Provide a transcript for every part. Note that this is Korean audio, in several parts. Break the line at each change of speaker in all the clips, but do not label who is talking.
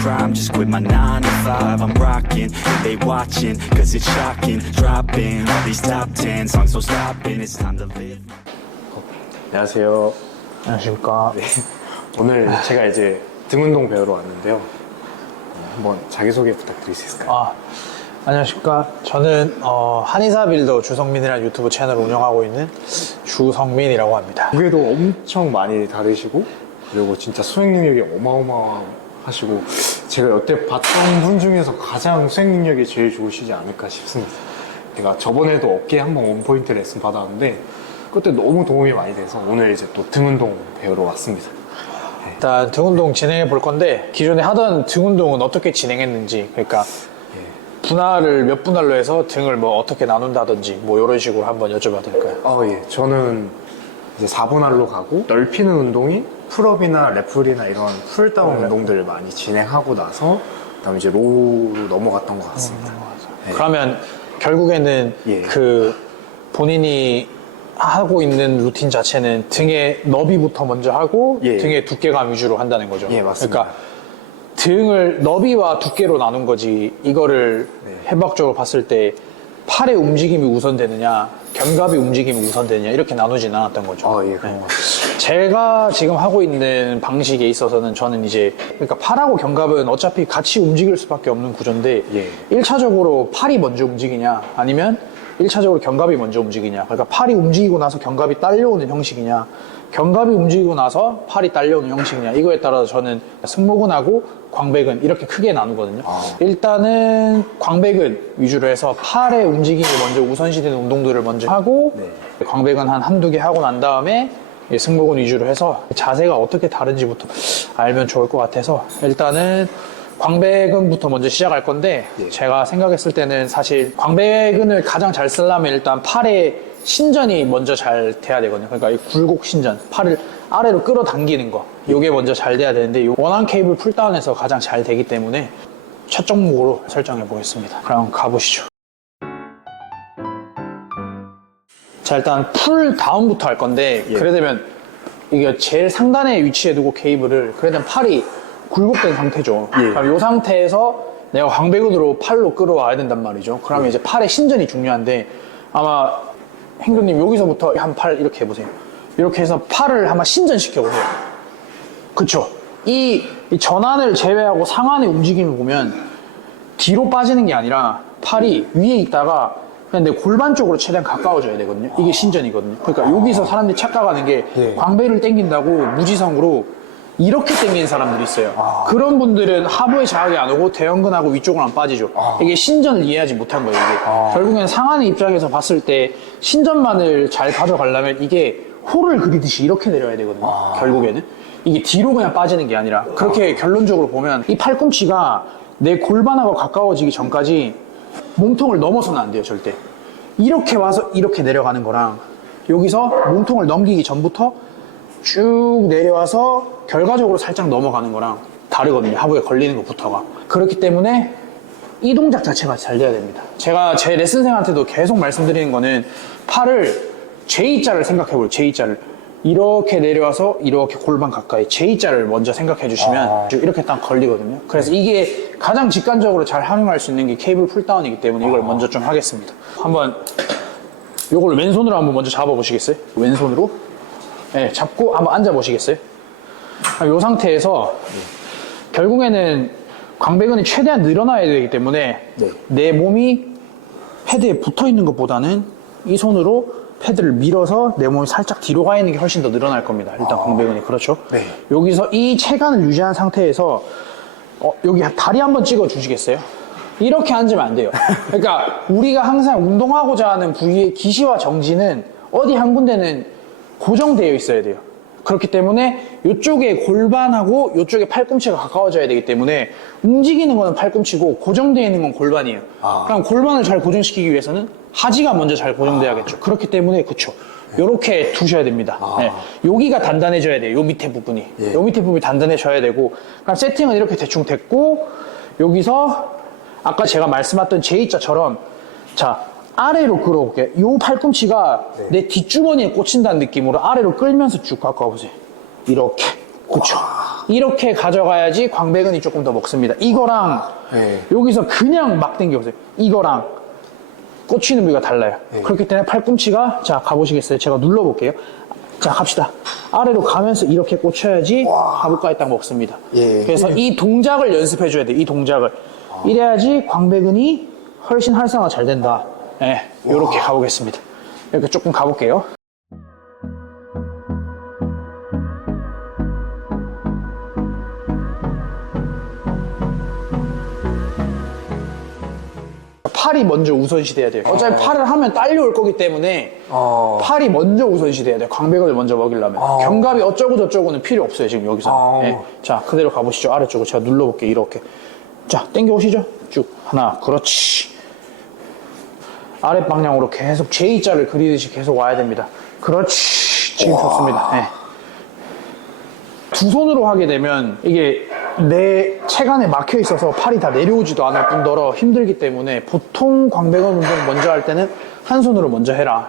prime. Just quit my nine to five. I'm rocking, they watching, cause it's shocking. Dropping all these top ten songs, so stopping. It's time to live.
안녕하세요.
안녕하십니까.
오늘 제가 이제 등운동 배우러 왔는데요. 어, 한번 자기소개 부탁드릴 수 있을까요?
아, 안녕하십니까. 저는 어, 한의사 빌더 주성민이라는 유튜브 채널 을 운영하고 있는 주성민이라고 합니다.
무게도 엄청 많이 다르시고 그리고 진짜 수행 능력이 어마어마하 시고 제가 여태 봤던 분 중에서 가장 수행 능력이 제일 좋으시지 않을까 싶습니다. 제가 저번에도 어깨 한번 원포인트 레슨 받았는데 그때 너무 도움이 많이 돼서 오늘 이제 또 등 운동 배우러 왔습니다.
일단 등 운동 진행해 볼 건데 기존에 하던 등 운동은 어떻게 진행했는지 그러니까 분할을 몇 분할로 해서 등을 뭐 어떻게 나눈다든지 뭐 이런 식으로 한번 여쭤봐도 될까요?
어, 예. 저는 이제 4분할로 가고 넓히는 운동이 풀업이나 레플이나 이런 풀다운 운동들을 많이 진행하고 나서 그다음에 이제 로우로 넘어갔던 것 같습니다. 네.
그러면 결국에는
예.
그 본인이 하고 있는 루틴 자체는 등의 너비부터 먼저 하고
예.
등의 두께감 위주로 한다는 거죠.
예, 맞습니다.
그러니까 등을 너비와 두께로 나눈 거지 이거를
네.
해박적으로 봤을 때 팔의 움직임이 우선되느냐 견갑이 움직임이 우선되느냐 이렇게 나누진 않았던 거죠.
아, 예, 그런 것 같습니다.
제가 지금 하고 있는 방식에 있어서는 저는 이제 그러니까 팔하고 견갑은 어차피 같이 움직일 수밖에 없는 구조인데
예.
1차적으로 팔이 먼저 움직이냐 아니면 1차적으로 견갑이 먼저 움직이냐 그러니까 팔이 움직이고 나서 견갑이 딸려오는 형식이냐 견갑이 움직이고 나서 팔이 딸려오는 형식이냐 이거에 따라서 저는 승모근하고 광배근 이렇게 크게 나누거든요
아.
일단은 광배근 위주로 해서 팔의 움직임이 먼저 우선시되는 운동들을 먼저 하고
네.
광배근 한 한두 개 하고 난 다음에 이 승모근 위주로 해서 자세가 어떻게 다른지부터 알면 좋을 것 같아서 일단은 광배근부터 먼저 시작할 건데
예.
제가 생각했을 때는 사실 광배근을 가장 잘 쓰려면 일단 팔의 신전이 먼저 잘 돼야 되거든요. 그러니까 이 굴곡 신전, 팔을 아래로 끌어당기는 거. 이게 먼저 잘 돼야 되는데 이 원한 케이블 풀다운에서 가장 잘 되기 때문에 첫 종목으로 설정해 보겠습니다. 그럼 가보시죠. 자 일단 풀 다운부터 할 건데
예.
그래 되면 이게 제일 상단에 위치해 두고 케이블을 그래 되면 팔이 굴곡된 상태죠.
예.
그럼 이 상태에서 내가 광배근으로 팔로 끌어와야 된단 말이죠. 그러면 이제 팔의 신전이 중요한데 아마 행도님 여기서부터 한 팔 이렇게 해보세요. 이렇게 해서 팔을 한번 신전시켜 보세요. 그쵸? 이, 이 전환을 제외하고 상한의 움직임을 보면 뒤로 빠지는 게 아니라 팔이 위에 있다가 그냥 내 골반 쪽으로 최대한 가까워져야 되거든요. 이게 신전이거든요. 그러니까 여기서 사람들이 착각하는 게
네.
광배를 당긴다고 무지성으로 이렇게 당기는 사람들이 있어요. 그런 분들은 하부에 자극이 안 오고 대형근하고 위쪽은 안 빠지죠. 이게 신전을 이해하지 못한 거예요. 이게 결국엔 상한의 입장에서 봤을 때 신전만을 잘 가져가려면 이게 홀을 그리듯이 이렇게 내려야 되거든요. 결국에는 이게 뒤로 그냥 빠지는 게 아니라 그렇게 결론적으로 보면 이 팔꿈치가 내 골반하고 가까워지기 전까지 몸통을 넘어서는 안 돼요, 절대. 이렇게 와서 이렇게 내려가는 거랑 여기서 몸통을 넘기기 전부터 쭉 내려와서 결과적으로 살짝 넘어가는 거랑 다르거든요. 하부에 걸리는 것부터가. 그렇기 때문에 이 동작 자체가 잘 돼야 됩니다. 제가 제 레슨생한테도 계속 말씀드리는 거는 팔을 J자를 생각해보세요. J자를. 이렇게 내려와서 이렇게 골반 가까이 J자를 먼저 생각해 주시면 이렇게 딱 걸리거든요. 그래서 이게 가장 직관적으로 잘 활용할 수 있는 게 케이블 풀다운이기 때문에 이걸 먼저 좀 하겠습니다. 한번 요걸 왼손으로 한번 먼저 잡아 보시겠어요? 왼손으로? 네, 잡고 한번 앉아 보시겠어요? 이 상태에서 결국에는 광배근이 최대한 늘어나야 되기 때문에
네.
내 몸이 패드에 붙어 있는 것보다는 이 손으로 패드를 밀어서 내 몸이 살짝 뒤로 가 있는 게 훨씬 더 늘어날 겁니다. 일단 광배근이 그렇죠.
네.
여기서 이 체간을 유지한 상태에서 어, 여기 다리 한번 찍어 주시겠어요? 이렇게 앉으면 안 돼요. 그러니까 우리가 항상 운동하고자 하는 부위의 기시와 정지는 어디 한 군데는 고정되어 있어야 돼요. 그렇기 때문에 이쪽에 골반하고 이쪽에 팔꿈치가 가까워져야 되기 때문에 움직이는 거는 팔꿈치고 고정되어 있는 건 골반이에요. 그럼 골반을 잘 고정시키기 위해서는 하지가 먼저 잘 고정돼야겠죠. 그렇기 때문에 그쵸. 요렇게 두셔야 됩니다. 네. 여기가 단단해져야 돼요. 요 밑에 부분이. 요 밑에 부분이 단단해져야 되고 그럼 세팅은 이렇게 대충 됐고 여기서 아까 제가 말씀했던 J자처럼 자 아래로 끌어올게요. 요 팔꿈치가 내 뒷주머니에 꽂힌다는 느낌으로 아래로 끌면서 쭉 가까워 보세요. 이렇게. 그렇죠. 이렇게 가져가야지 광배근이 조금 더 먹습니다. 이거랑
네.
여기서 그냥 막 당겨보세요. 이거랑 꽂히는 부위가 달라요. 그렇기 때문에 팔꿈치가 자 가보시겠어요? 제가 눌러볼게요. 자 갑시다. 아래로 가면서 이렇게 꽂혀야지 하부까지 딱 먹습니다.
예.
그래서 이 동작을 연습해줘야 돼요. 이 동작을. 이래야지 광배근이 훨씬 활성화 잘 된다. 네, 이렇게 가보겠습니다. 이렇게 조금 가볼게요. 팔이 먼저 우선시 돼야 돼요. 어차피 팔을 하면 딸려올 거기 때문에
어.
팔이 먼저 우선시 돼야 돼요. 광배근을 먼저 먹이려면. 견갑이 어쩌고 저쩌고는 필요 없어요, 지금 여기서.
어.
네. 자, 그대로 가보시죠. 아래쪽으로 제가 눌러볼게요, 이렇게. 자, 당겨오시죠. 쭉. 하나, 그렇지. 아랫 방향으로 계속 J자를 그리듯이 계속 와야 됩니다. 그렇지. 지금 좋습니다. 네. 두 손으로 하게 되면 이게 내 체간에 막혀 있어서 팔이 다 내려오지도 않을 뿐더러 힘들기 때문에 보통 광배근 운동 먼저 할 때는 한 손으로 먼저 해라.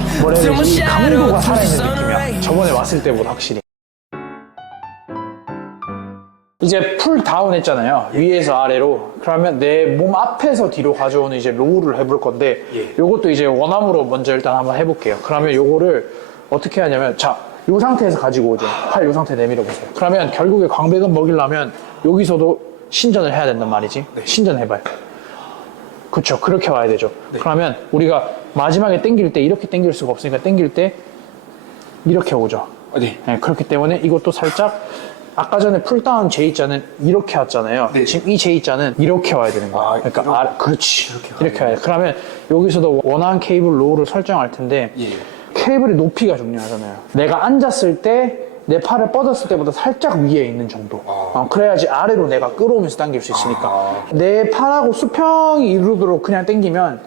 되지? 이 강도가 살아있는 느낌이야. 저번에 왔을 때보다 확실히. 이제 풀 다운 했잖아요. 위에서 아래로. 그러면 내 몸 앞에서 뒤로 가져오는 이제 로우를 해볼 건데, 요것도 이제 원암으로 먼저 일단 한번 해볼게요. 그러면 요거를 어떻게 하냐면, 자, 요 상태에서 가지고 오죠. 팔 요 상태 내밀어 보세요. 그러면 결국에 광배근 먹이려면 여기서도 신전을 해야 된단 말이지. 신전 해봐요. 그렇죠. 그렇게 와야 되죠. 그러면 우리가 마지막에 땡길 때 이렇게 땡길 수가 없으니까 땡길 때 이렇게 오죠.
네.
네, 그렇기 때문에 이것도 살짝 아까 전에 풀다운 J자는 이렇게 왔잖아요.
네.
지금 이 J자는 이렇게 와야 되는 거야.
아,
그러니까
이렇게?
아, 그렇지. 이렇게, 와야 돼. 그러면 여기서도 원하는 케이블 로우를 설정할 텐데
예.
케이블의 높이가 중요하잖아요. 내가 앉았을 때 내 팔을 뻗었을 때보다 살짝 위에 있는 정도. 어, 그래야지 아래로 내가 끌어오면서 당길 수 있으니까. 내 팔하고 수평이 이루도록 그냥 당기면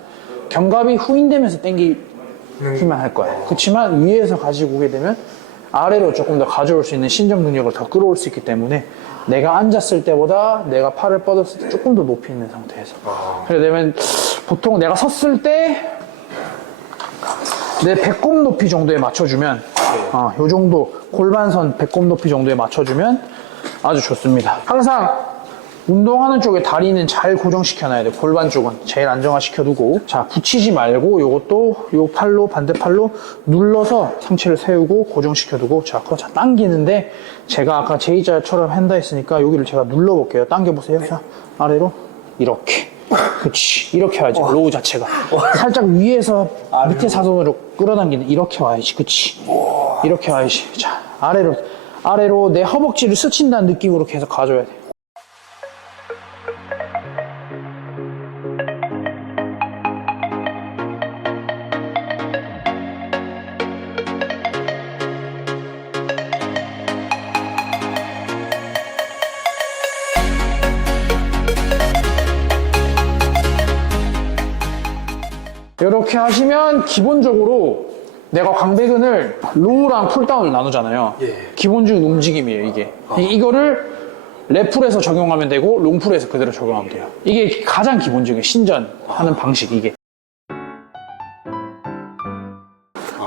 견갑이 후인되면서 당기기만 할 거야. 그렇지만 위에서 가지고 오게 되면 아래로 조금 더 가져올 수 있는 신정 능력을 더 끌어올 수 있기 때문에 내가 앉았을 때보다 내가 팔을 뻗었을 때 조금 더 높이 있는 상태에서. 그래 되면 보통 내가 섰을 때 내 배꼽 높이 정도에 맞춰주면, 어, 요 정도, 골반선 배꼽 높이 정도에 맞춰주면 아주 좋습니다. 항상 운동하는 쪽에 다리는 잘 고정시켜놔야 돼. 골반 쪽은 제일 안정화시켜두고. 자, 붙이지 말고 요것도 요 팔로, 반대 팔로 눌러서 상체를 세우고 고정시켜두고. 자, 그거 자, 당기는데 제가 아까 J자처럼 한다 했으니까 여기를 제가 눌러볼게요. 당겨보세요. 자, 아래로. 이렇게. 그치. 이렇게 와야지. 로우 자체가. 살짝 위에서 밑에 사선으로 끌어당기는 이렇게 와야지. 그치. 이렇게 와야지. 자, 아래로. 아래로 내 허벅지를 스친다는 느낌으로 계속 가줘야 돼. 이렇게 하시면 기본적으로 내가 광배근을 로우랑 풀다운을 나누잖아요. 기본적인 움직임이에요, 이게. 이- 이거를 랩풀에서 적용하면 되고 롱풀에서 그대로 적용하면 돼요. 이게 가장 기본적인 신전하는 방식, 이게.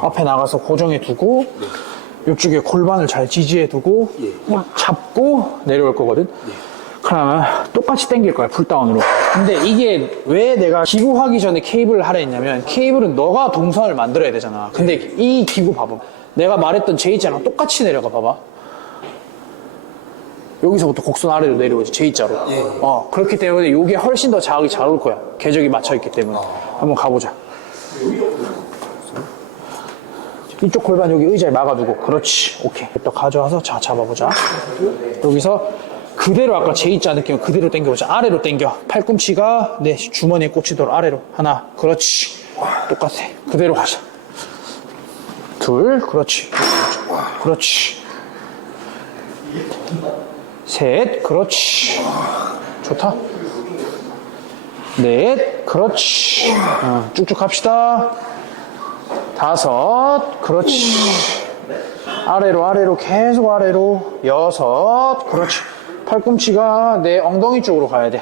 앞에 나가서 고정해 두고 이쪽에 골반을 잘 지지해 두고 잡고 내려올 거거든. 그 러면 똑같이 당길 거야 풀다운으로. 근데 이게 왜 내가 기구하기 전에 케이블을 하려 했냐면 케이블은 너가 동선을 만들어야 되잖아. 근데 이 기구 봐봐. 내가 말했던 J자랑 똑같이 내려가 봐봐. 여기서부터 곡선 아래로 내려오지 J자로. 어 그렇기 때문에 이게 훨씬 더 자극이 잘 올 거야. 궤적이 맞춰 있기 때문에. 한번 가보자. 이쪽 골반 여기 의자에 막아두고. 그렇지. 오케이. 또 가져와서 자 잡아보자. 여기서 그대로 아까 J자 느낌 그대로 당겨보자. 아래로 당겨. 팔꿈치가 내 주머니에 꽂히도록 아래로. 하나. 그렇지. 똑같아. 그대로 가자. 둘. 그렇지. 그렇지. 셋. 그렇지. 좋다. 넷. 그렇지. 어, 쭉쭉 갑시다. 다섯, 그렇지. 아래로, 아래로, 계속 아래로. 여섯, 그렇지. 팔꿈치가 내 엉덩이 쪽으로 가야 돼.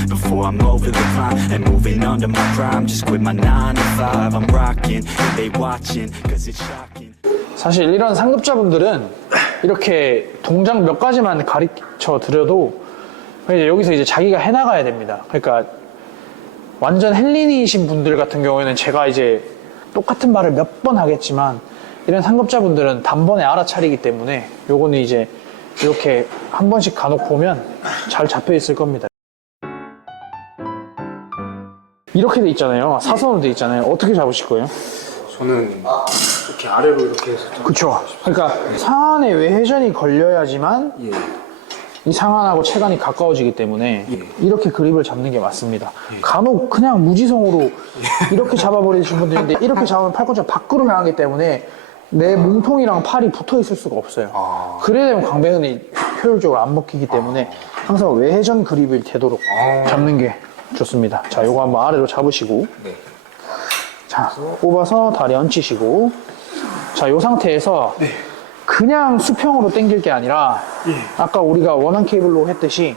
before I'm over the climb and moving under my prime. Just quit my nine to five. I'm rocking, they watching, cause it's shocking.
사실 이런 상급자분들은 이렇게 동작 몇 가지만 가르쳐 드려도 여기서 이제 자기가 해나가야 됩니다. 그러니까 완전 헬린이신 분들 같은 경우에는 제가 이제 똑같은 말을 몇 번 하겠지만 이런 상급자분들은 단번에 알아차리기 때문에 요거는 이제 이렇게 한 번씩 간혹 보면 잘 잡혀 있을 겁니다. 이렇게 돼 있잖아요. 사선으로 돼 있잖아요. 어떻게 잡으실 거예요?
저는 이렇게 아래로 이렇게 해서 좀-
그쵸. 그러니까 상한에 외회전이 걸려야지만
예.
이 상한하고 체간이 가까워지기 때문에 이렇게 그립을 잡는 게 맞습니다. 간혹 그냥 무지성으로 이렇게 잡아버리신 분들인데 이렇게 잡으면 팔꿈치가 밖으로 나가기 때문에 내 몸통이랑 팔이 붙어 있을 수가 없어요. 그래야 되면 광배근이 효율적으로 안 먹히기 때문에 항상 외회전 그립이 되도록 잡는 게 좋습니다. 자, 요거 한번 아래로 잡으시고
네.
자, 뽑아서 다리 얹히시고. 자, 요 상태에서 그냥 수평으로 당길 게 아니라 아까 우리가 원한 케이블로 했듯이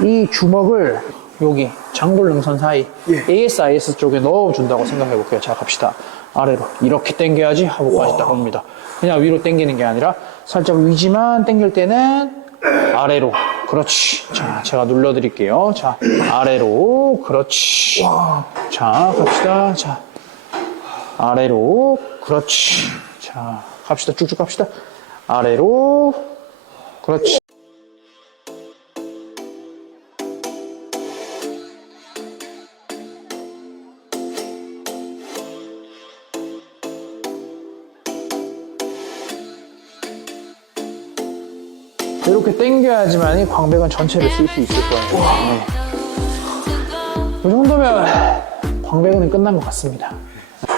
이 주먹을 여기 장골 능선 사이 ASIS 쪽에 넣어준다고 생각해 볼게요. 자, 갑시다. 아래로 이렇게 당겨야지 하고까지 딱 옵니다. 그냥 위로 당기는 게 아니라 살짝 위지만 당길 때는 아래로. 그렇지. 자, 제가 눌러 드릴게요. 자, 아래로. 그렇지. 자, 갑시다. 자, 아래로 그렇지 자 갑시다 쭉쭉 갑시다 아래로 그렇지 이렇게 당겨야지만 이 광배근 전체를 쓸 수 있을 거예요 네. 이 정도면 광배근은 끝난 것 같습니다.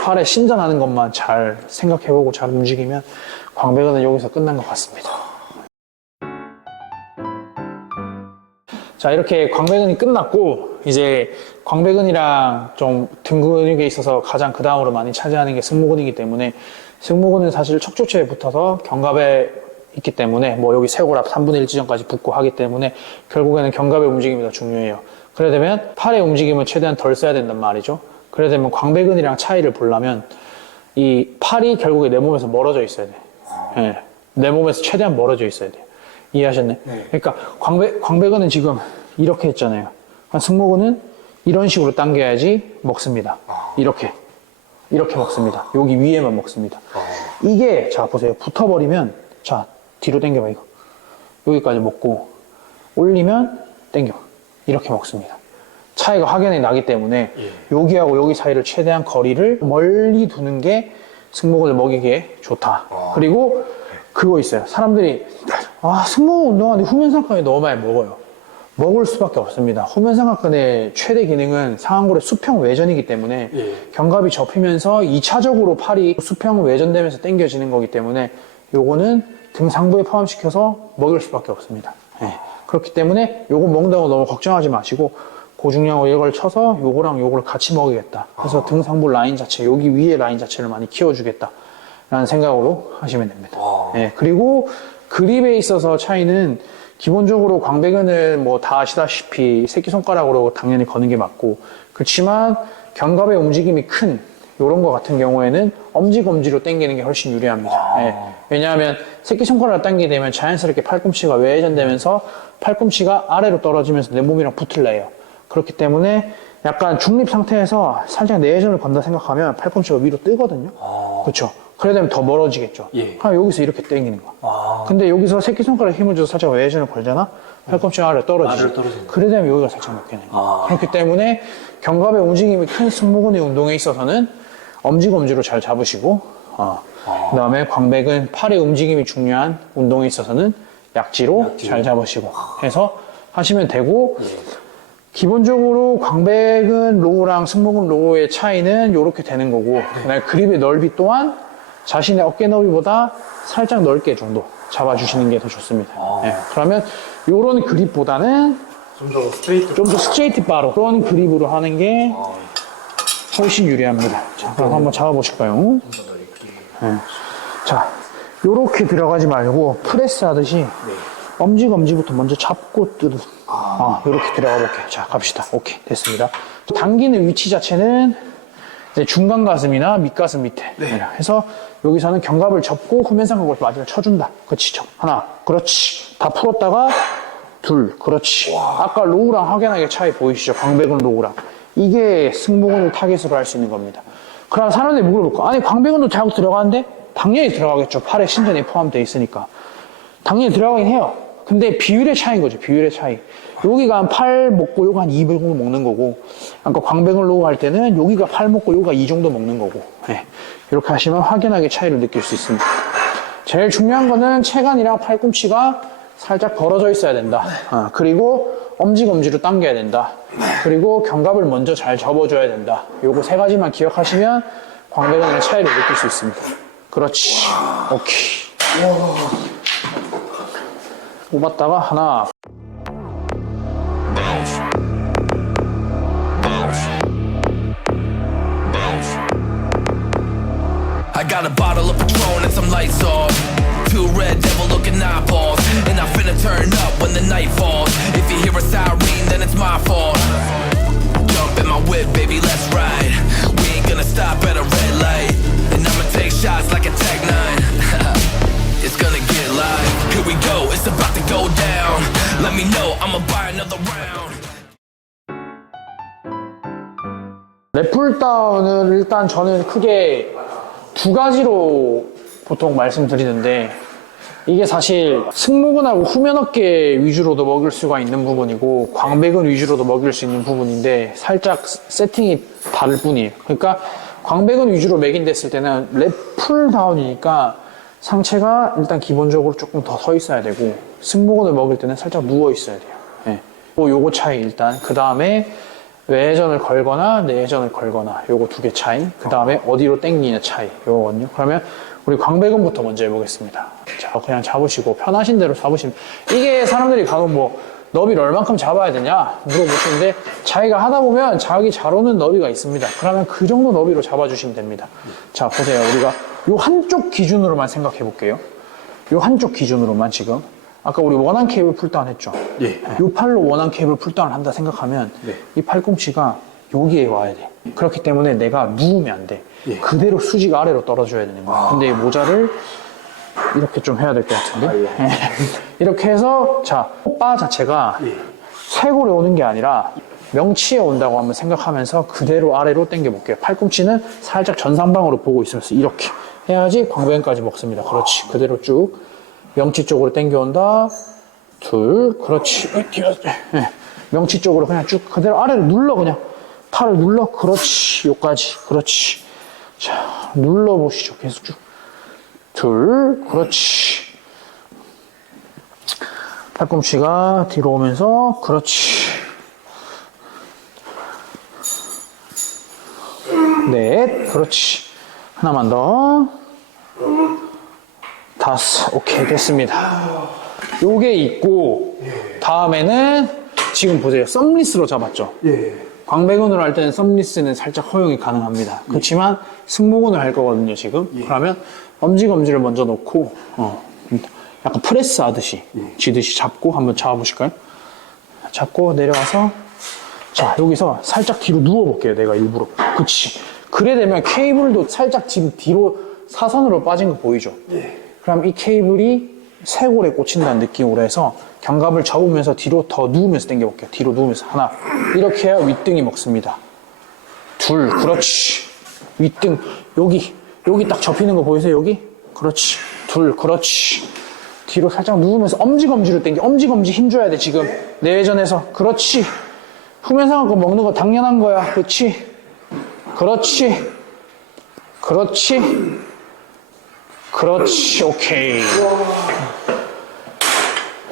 팔에 신전하는 것만 잘 생각해보고 잘 움직이면 광배근은 여기서 끝난 것 같습니다. 자, 이렇게 광배근이 끝났고, 이제 광배근이랑 좀 등 근육에 있어서 가장 그 다음으로 많이 차지하는 게 승모근이기 때문에, 승모근은 사실 척추체에 붙어서 견갑에 있기 때문에, 뭐 여기 쇄골앞 3분의 1 지점까지 붙고 하기 때문에, 결국에는 견갑의 움직임이 더 중요해요. 그래야 되면 팔의 움직임을 최대한 덜 써야 된단 말이죠. 그래야 되면 광배근이랑 차이를 보려면, 이 팔이 결국에 내 몸에서 멀어져 있어야 돼. 예. 내 몸에서 최대한 멀어져 있어야 돼요. 이해하셨네? 그러니까 광배, 광배근은 지금 이렇게 했잖아요. 그러니까 승모근은 이런 식으로 당겨야지 먹습니다. 이렇게. 이렇게 먹습니다. 여기 위에만 먹습니다. 이게, 자, 보세요. 붙어버리면, 자, 뒤로 당겨봐, 이거. 여기까지 먹고, 올리면 당겨. 이렇게 먹습니다. 차이가 확연히 나기 때문에 여기하고 여기 사이를 최대한 거리를 멀리 두는 게 승모근을 먹이기에 좋다. 그리고 그거 있어요. 사람들이 아 승모근 운동하는데 후면상관이 너무 많이 먹어요. 먹을 수밖에 없습니다. 후면삼각근의 최대 기능은 상완골의 수평 외전이기 때문에 견갑이 접히면서 2차적으로 팔이 수평 외전되면서 당겨지는 거기 때문에 요거는 등 상부에 포함시켜서 먹일 수밖에 없습니다. 예. 그렇기 때문에 요거 먹는다고 너무 걱정하지 마시고 고중량으로 이걸 쳐서 요거랑 요걸 같이 먹이겠다. 그래서 등 상부 라인 자체, 여기 위에 라인 자체를 많이 키워주겠다. 라는 생각으로 하시면 됩니다. 예, 그리고 그립에 있어서 차이는 기본적으로 광배근을 뭐 다 아시다시피 새끼손가락으로 당연히 거는 게 맞고 그렇지만 견갑의 움직임이 큰 요런 거 같은 경우에는 엄지검지로 당기는 게 훨씬 유리합니다. 예, 왜냐하면 새끼 손가락을 당기게 되면 자연스럽게 팔꿈치가 외전되면서 팔꿈치가 아래로 떨어지면서 내 몸이랑 붙을래요. 그렇기 때문에 약간 중립 상태에서 살짝 내전을 건다 생각하면 팔꿈치가 위로 뜨거든요. 그렇죠. 그래 되면 더 멀어지겠죠.
예.
그럼 여기서 이렇게 당기는 거야. 근데 여기서 새끼손가락 힘을 줘서 살짝 외전을 걸잖아? 팔꿈치가 아래로 떨어지죠.
아래로 떨어지는
그래 되면 여기가 살짝 먹게 되는 거야. 그렇기 때문에 견갑의 움직임이 큰 승모근의 운동에 있어서는 엄지검지로 잘 잡으시고, 어. 그 다음에 광배근 팔의 움직임이 중요한 운동에 있어서는 약지로, 잘 잡으시고 해서 하시면 되고, 기본적으로 광배근 로우랑 승모근 로우의 차이는 이렇게 되는 거고 그다음에 그립의 넓이 또한 자신의 어깨 너비보다 살짝 넓게 정도 잡아주시는 게 더 좋습니다. 예, 그러면 이런 그립보다는
좀 더 스트레이트.
좀 더 스트레이트 바로 그런 그립으로 하는 게 훨씬 유리합니다. 자, 그럼 한번 잡아보실까요? 예. 자, 요렇게 들어가지 말고 프레스 하듯이 엄지 검지부터 먼저 잡고 뜯어. 아, 요렇게 들어가 볼게요. 자, 갑시다. 오케이, 됐습니다. 당기는 위치 자체는 이제 중간 가슴이나 밑가슴 밑에 해서 여기서는 견갑을 접고 후면삼각을 마디를 쳐준다. 그렇지, 쳐. 하나, 그렇지. 다 풀었다가 둘, 그렇지. 아까 로우랑 확연하게 차이 보이시죠? 광배근 로우랑. 이게 승모근을 타겟으로 할 수 있는 겁니다. 그럼 사람들이 물어볼까? 아니, 광배근도 자국 들어가는데? 당연히 들어가겠죠. 팔에 신전이 포함되어 있으니까. 당연히 들어가긴 해요. 근데 비율의 차이인 거죠. 비율의 차이. 여기가 한 8 먹고 요가 한2 정도 먹는 거고 아까 광배근 로우 할 때는 여기가 8 먹고 요가 2 정도 먹는 거고 네. 이렇게 하시면 확연하게 차이를 느낄 수 있습니다. 제일 중요한 거는 체간이랑 팔꿈치가 살짝 벌어져 있어야 된다. 아, 그리고 엄지검지로 당겨야 된다. 그리고 견갑을 먼저 잘 접어줘야 된다. 요거 세 가지만 기억하시면 광배근의 차이를 느낄 수 있습니다. 그렇지. 오케이. 뽑았다가 하나.
Two red devil looking eyeballs. And I finna turn up when the night falls. If you hear a siren, then it's my fault. Jump in my whip, baby, let's ride. We ain't gonna stop at a red light. And I'ma take shots like a Tech 9. it's gonna get live. Here we go, it's about to go down. Let me know, I'ma buy another round.
랩풀다운은 일단 저는 크게 두 가지로 보통 말씀드리는데 이게 사실 승모근하고 후면 어깨 위주로도 먹일 수가 있는 부분이고 광배근 위주로도 먹일 수 있는 부분인데 살짝 세팅이 다를 뿐이에요. 그러니까 광배근 위주로 먹인댔을 때는 랩풀 다운이니까 상체가 일단 기본적으로 조금 더 서 있어야 되고 승모근을 먹일 때는 살짝 누워 있어야 돼요. 예. 뭐 요거 차이 일단 그 다음에 외전을 걸거나 내전을 걸거나 요거 두 개 차이 그 다음에 어디로 당기냐 차이 요거거든요 그러면 우리 광배근부터 먼저 해보겠습니다. 자 그냥 잡으시고 편하신 대로 잡으시면 이게 사람들이 가끔 뭐 너비를 얼만큼 잡아야 되냐 물어보시는데 자기가 하다 보면 자기 잘 오는 너비가 있습니다. 그러면 그 정도 너비로 잡아주시면 됩니다. 자 보세요. 우리가 요 한쪽 기준으로만 생각해 볼게요. 요 한쪽 기준으로만 지금. 아까 우리 원한 케이블 풀다운 했죠?
예.
요 팔로 원한 케이블 풀다운을 한다 생각하면
네.
이 팔꿈치가 여기에 와야 돼. 그렇기 때문에 내가 누우면 안 돼.
예.
그대로 수지가 아래로 떨어져야 되는 거야. 근데 이 모자를 이렇게 좀 해야 될 것 같은데.
아, 예.
이렇게 해서 자, 바 자체가
예.
쇄골에 오는 게 아니라 명치에 온다고 한번 생각하면서 그대로 아래로 당겨 볼게요. 팔꿈치는 살짝 전상방으로 보고 있으면서 이렇게 해야지 광배근까지 먹습니다. 그렇지. 그대로 쭉 명치 쪽으로 당겨 온다. 둘, 그렇지. 예. 명치 쪽으로 그냥 쭉 그대로 아래로 눌러 그냥 팔을 눌러. 그렇지. 요까지. 그렇지. 자, 눌러 보시죠. 계속 쭉. 둘, 그렇지. 팔꿈치가 뒤로 오면서 그렇지. 넷, 그렇지. 하나만 더. 다섯, 오케이, 됐습니다. 요게 있고, 다음에는 지금 보세요. 썸리스로 잡았죠? 광배근으로 할 때는 썸리스는 살짝 허용이 가능합니다. 그렇지만 승모근을 할 거거든요, 지금. 그러면 엄지검지를 먼저 놓고, 어, 약간 프레스 하듯이, 쥐듯이 잡고 한번 잡아보실까요? 잡고 내려와서, 자, 여기서 살짝 뒤로 누워볼게요, 내가 일부러. 그치. 그래 되면 케이블도 살짝 지금 뒤로 사선으로 빠진 거 보이죠? 그럼 이 케이블이 쇄골에 꽂힌다는 느낌으로 해서 견갑을 접으면서 뒤로 더 누우면서 당겨볼게요. 뒤로 누우면서 하나. 이렇게 해야 윗등이 먹습니다. 둘, 그렇지. 윗등, 여기, 여기 딱 접히는 거 보이세요? 여기? 그렇지. 둘, 그렇지. 뒤로 살짝 누우면서 엄지검지로 당겨. 엄지검지 힘줘야 돼, 지금. 내외전에서. 그렇지. 후면상한거 먹는 거 당연한 거야. 그렇지. 그렇지. 그렇지. 그렇지. 오케이.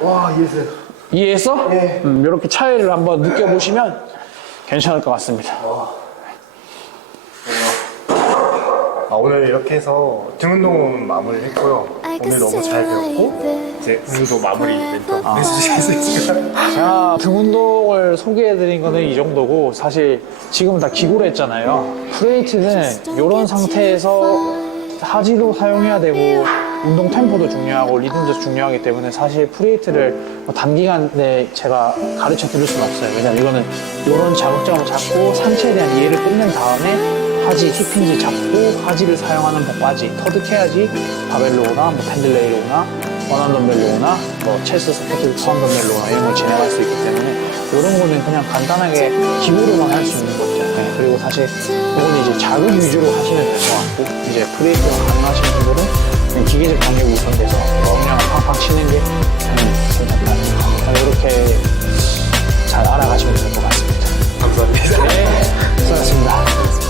와 이해했어요.
이해했어?
네.
음, 이렇게 차이를 한번 느껴보시면 괜찮을 것 같습니다.
아, 오늘 이렇게 해서 등 운동은 마무리했고요. 오늘 너무 잘 배웠고 이제 오늘도 마무리 멘트 해주실 수 있을까요?
자, 등 운동을 소개해드린 거는 이 정도고, 사실 지금 다 기구로 했잖아요. 프레이트는 이런 상태에서 하지도 사용해야 되고, 운동 템포도 중요하고, 리듬도 중요하기 때문에 사실 프레이트를 뭐 단기간에 제가 가르쳐 드릴 수는 없어요. 왜냐면 이거는 이런 자극점을 잡고 상체에 대한 이해를 끝낸 다음에 하지, 힙힌지 잡고 하지를 사용하는 법까지 터득해야지 바벨로 오나 뭐 펜들레이로 오나 원한 덤벨로 오나 뭐 체스 스쿼트 투한 덤벨로 오나 이런 걸 진행할 수 있기 때문에 이런 거는 그냥 간단하게 기구로만 할 수 있는 거죠. 네, 그리고 사실 이거는 이제 자극 위주로 하시면 될 것 같고 이제 프레이트가 가능하신 분들은 기계적 장력이 우선돼서 그냥 팍팍 치는 게 괜찮다. 이렇게 잘 알아가시면 될 것 같습니다. 감사합니다. 네, 수고하셨습니다.